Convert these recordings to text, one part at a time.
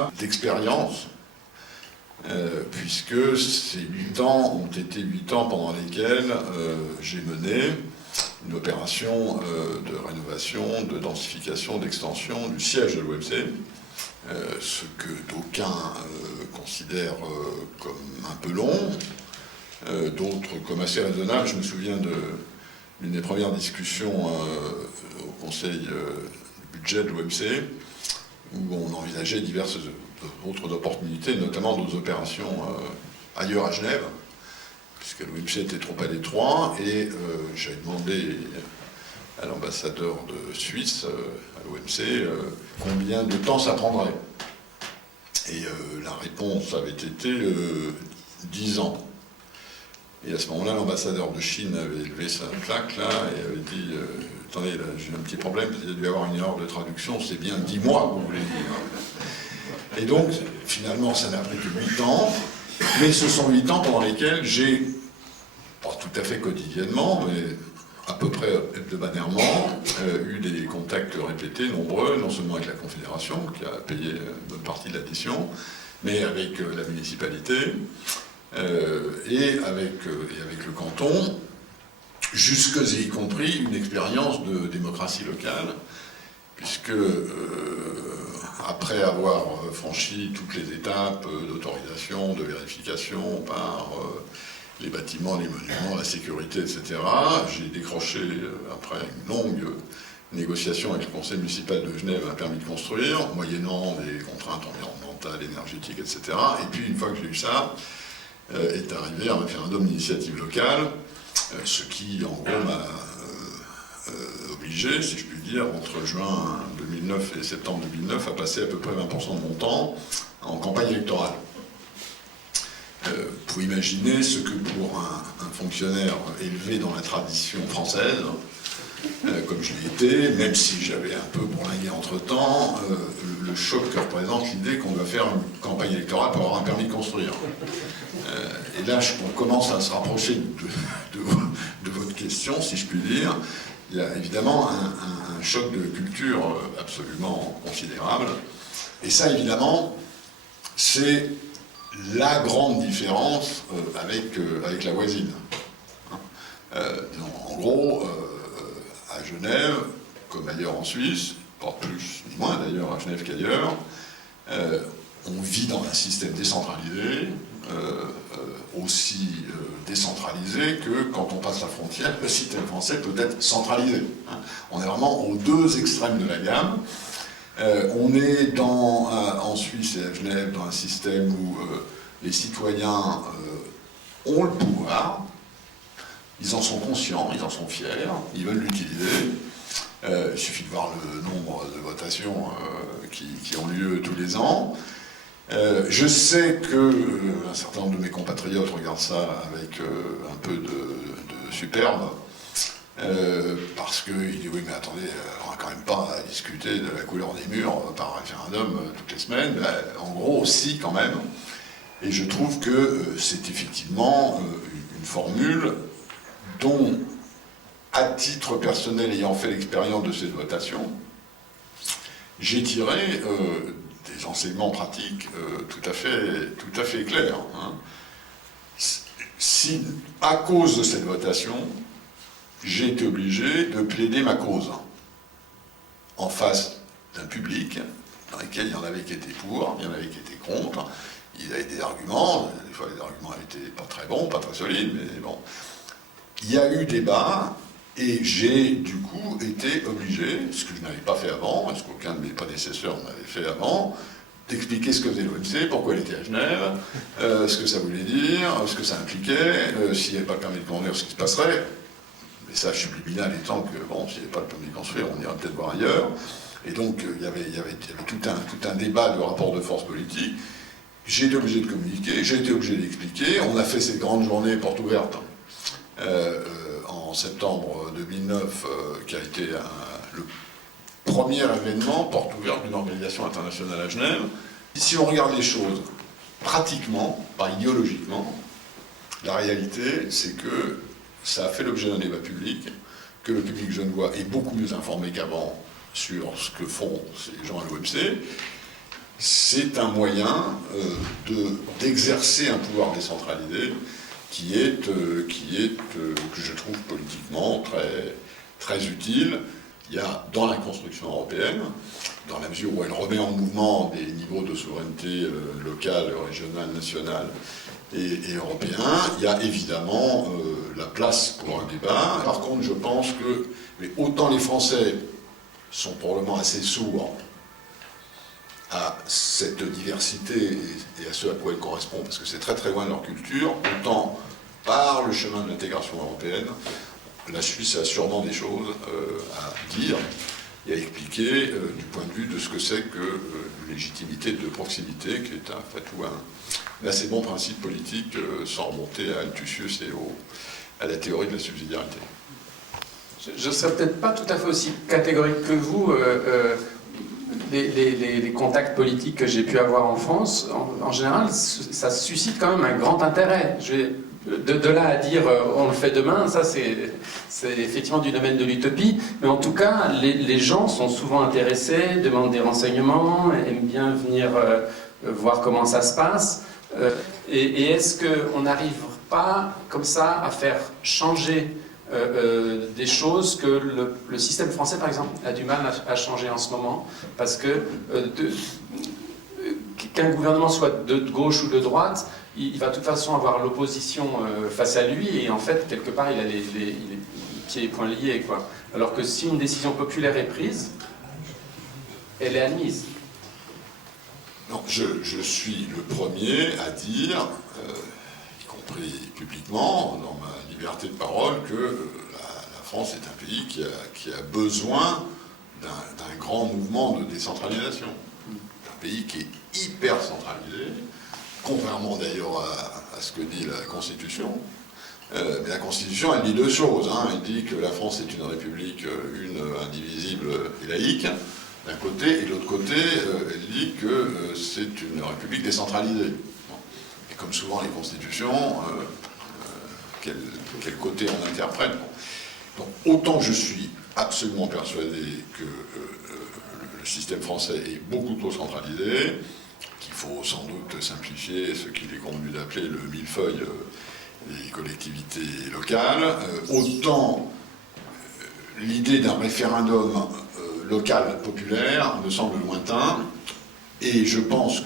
fois d'expérience, puisque ces 8 ans ont été 8 ans pendant lesquels j'ai mené une opération de rénovation, de densification, d'extension du siège de l'OMC, ce que d'aucuns considèrent comme un peu long, d'autres comme assez raisonnable. Je me souviens d'une des premières discussions au Conseil du budget de l'OMC, où on envisageait diverses autres opportunités, notamment d'autres opérations ailleurs à Genève, puisque l'OMC était trop à l'étroit, et j'avais demandé à l'ambassadeur de Suisse, à l'OMC, combien de temps ça prendrait. Et la réponse avait été 10 ans. Et à ce moment-là, l'ambassadeur de Chine avait levé sa plaque, là, et avait dit attendez, là, j'ai un petit problème, il y a dû y avoir une erreur de traduction, c'est bien 10 mois que vous voulez dire. Et donc, finalement, ça n'a pris que 8 ans, mais ce sont 8 ans pendant lesquels j'ai, pas tout à fait quotidiennement, mais à peu près hebdomadairement, eu des contacts répétés, nombreux, non seulement avec la Confédération, qui a payé une bonne partie de l'addition, mais avec la municipalité, et avec le canton, jusque y compris une expérience de démocratie locale, puisque après avoir franchi toutes les étapes d'autorisation, de vérification par les bâtiments, les monuments, la sécurité, etc., j'ai décroché, après une longue négociation avec le conseil municipal de Genève, un permis de construire, moyennant des contraintes environnementales, énergétiques, etc. Et puis, une fois que j'ai eu ça, est arrivé un référendum d'initiative locale, ce qui, en gros, m'a obligé, si je puis dire, entre juin 2009 et septembre 2009, à passer à peu près 20% de mon temps en campagne électorale. Pour imaginer ce que pour un fonctionnaire élevé dans la tradition française, comme je l'ai été, même si j'avais un peu bourlingué entre-temps, le choc que représente l'idée qu'on doit faire une campagne électorale pour avoir un permis de construire. Et là, on commence à se rapprocher de votre question, si je puis dire. Il y a évidemment un choc de culture absolument considérable. Et ça, évidemment, c'est la grande différence avec la voisine. En gros, à Genève, comme ailleurs en Suisse, pas plus ni moins d'ailleurs à Genève qu'ailleurs, on vit dans un système décentralisé, aussi décentralisé que quand on passe la frontière, le système français peut être centralisé. On est vraiment aux deux extrêmes de la gamme. On est en Suisse et à Genève dans un système où les citoyens ont le pouvoir, ils en sont conscients, ils en sont fiers, ils veulent l'utiliser. Il suffit de voir le nombre de votations qui ont lieu tous les ans. Je sais qu'un certain nombre de mes compatriotes regardent ça avec un peu de superbe, parce qu'ils disent oui mais attendez, on n'a quand même pas à discuter de la couleur des murs par référendum toutes les semaines. En gros aussi quand même, et je trouve que c'est effectivement une formule dont, à titre personnel ayant fait l'expérience de cette votation, j'ai tiré des enseignements pratiques tout à fait clairs. Si, à cause de cette votation, j'ai été obligé de plaider ma cause en face d'un public dans lequel il y en avait qui étaient pour, il y en avait qui étaient contre, ils avaient des arguments, des fois les arguments n'étaient pas très bons, pas très solides, mais bon. Il y a eu débat, et j'ai du coup été obligé, ce que je n'avais pas fait avant, ce qu'aucun de mes prédécesseurs n'avait fait avant, d'expliquer ce que faisait l'OMC, pourquoi elle était à Genève, ce que ça voulait dire, ce que ça impliquait, s'il n'y avait pas le permis de construire, ce qui se passerait. Message subliminal étant que, bon, s'il n'y avait pas le permis de construire, on irait peut-être voir ailleurs. Et donc, il y avait tout un débat de rapport de force politique. J'ai été obligé de communiquer, j'ai été obligé d'expliquer. On a fait cette grande journée porte ouverte en septembre 2009, qui a été le premier événement porte ouverte d'une organisation internationale à Genève. Si on regarde les choses pratiquement, pas idéologiquement, la réalité, c'est que ça a fait l'objet d'un débat public, que le public genevois est beaucoup mieux informé qu'avant sur ce que font ces gens à l'OMC, c'est un moyen d'exercer un pouvoir décentralisé qui est que je trouve politiquement très utile. Il y a dans la construction européenne, dans la mesure où elle remet en mouvement des niveaux de souveraineté locale, régionale, nationale et européen, il y a évidemment la place pour un débat. Par contre, je pense que autant les Français sont probablement assez sourds à cette diversité et à ce à quoi elle correspond, parce que c'est très très loin de leur culture, autant par le chemin de l'intégration européenne, la Suisse a sûrement des choses à dire et à expliquer du point de vue de ce que c'est que légitimité de proximité, qui est un assez bon principe politique sans remonter à Althusius et à la théorie de la subsidiarité. Je ne serais peut-être pas tout à fait aussi catégorique que vous. Les contacts politiques que j'ai pu avoir en France, en général, ça suscite quand même un grand intérêt. De là à dire on le fait demain, ça c'est effectivement du domaine de l'utopie, mais en tout cas les gens sont souvent intéressés, demandent des renseignements, aiment bien venir voir comment ça se passe, et est-ce qu'on n'arrive pas comme ça à faire changer des choses que le système français par exemple a du mal à changer en ce moment, parce que qu'un gouvernement soit de gauche ou de droite, il va de toute façon avoir l'opposition face à lui, et en fait, quelque part, il a les pieds et poings liés, quoi. Alors que si une décision populaire est prise, elle est admise. Non, je suis le premier à dire, y compris publiquement, dans ma liberté de parole, que la France est un pays qui a besoin d'un grand mouvement de décentralisation. Un pays qui est hyper centralisé, contrairement d'ailleurs à ce que dit la Constitution. Mais la Constitution, elle dit deux choses. Elle dit que la France est une république, indivisible et laïque, d'un côté, et de l'autre côté, elle dit que c'est une république décentralisée. Et comme souvent les constitutions, quel côté on interprète. Donc autant je suis absolument persuadé que le système français est beaucoup trop centralisé, qu'il faut sans doute simplifier ce qu'il est convenu d'appeler le millefeuille des collectivités locales, autant l'idée d'un référendum local populaire me semble lointain, et je pense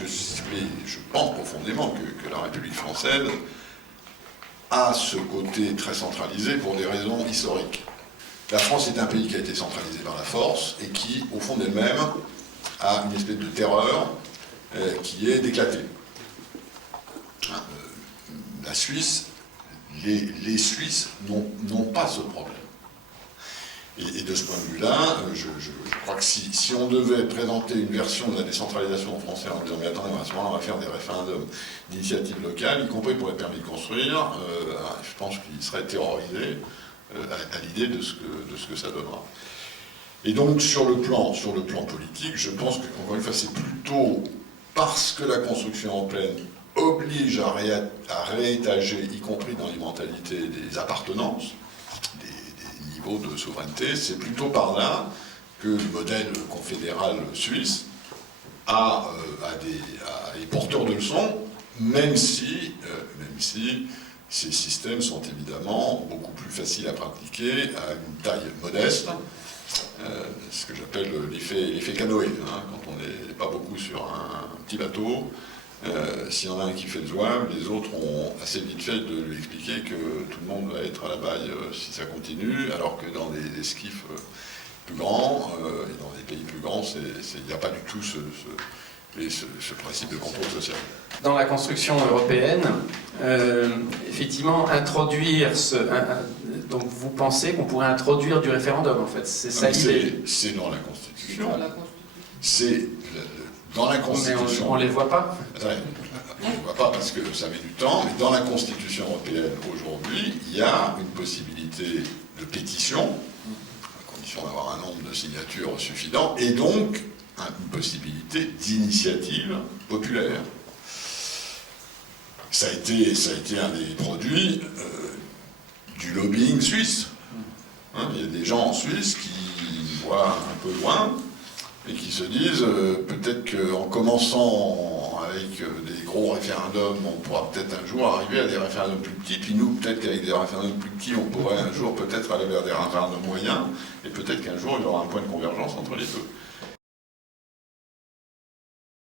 profondément que la République française a ce côté très centralisé pour des raisons historiques. La France est un pays qui a été centralisé par la force et qui, au fond d'elle-même, a une espèce de terreur qui est d'éclater. La Suisse, les Suisses n'ont pas ce problème. Et de ce point de vue-là, je crois que si on devait présenter une version de la décentralisation française en disant mais attendez, à ce moment-là, on va faire des référendums d'initiative locale, y compris pour les permis de construire, je pense qu'ils seraient terrorisés à l'idée de ce que ça donnera. Et donc sur le plan politique, je pense que, encore une fois, c'est plutôt parce que la construction européenne oblige à réétager, y compris dans les mentalités des appartenances, des niveaux de souveraineté, c'est plutôt par là que le modèle confédéral suisse est porteur de leçons, même si ces systèmes sont évidemment beaucoup plus faciles à pratiquer à une taille modeste, ce que j'appelle l'effet canoë. Quand on n'est pas beaucoup sur un petit bateau, s'il y en a un qui fait le zouave, les autres ont assez vite fait de lui expliquer que tout le monde va être à la baille si ça continue, alors que dans des esquifs plus grands, et dans des pays plus grands, il n'y a pas du tout ce principe de contrôle social. Dans la construction européenne, effectivement, introduire donc vous pensez qu'on pourrait introduire du référendum, en fait, c'est ça l'idée. C'est dans la Constitution. C'est dans la Constitution. Mais on ne les voit pas. Ouais, on ne les voit pas parce que ça met du temps, mais dans la Constitution européenne aujourd'hui, il y a une possibilité de pétition, à condition d'avoir un nombre de signatures suffisant, et donc une possibilité d'initiative populaire. Ça a été un des produits du lobbying suisse. Il y a des gens en Suisse qui voient un peu loin et qui se disent peut-être qu'en commençant avec des gros référendums, on pourra peut-être un jour arriver à des référendums plus petits, puis nous, peut-être qu'avec des référendums plus petits, on pourrait un jour peut-être aller vers des référendums moyens, et peut-être qu'un jour, il y aura un point de convergence entre les deux.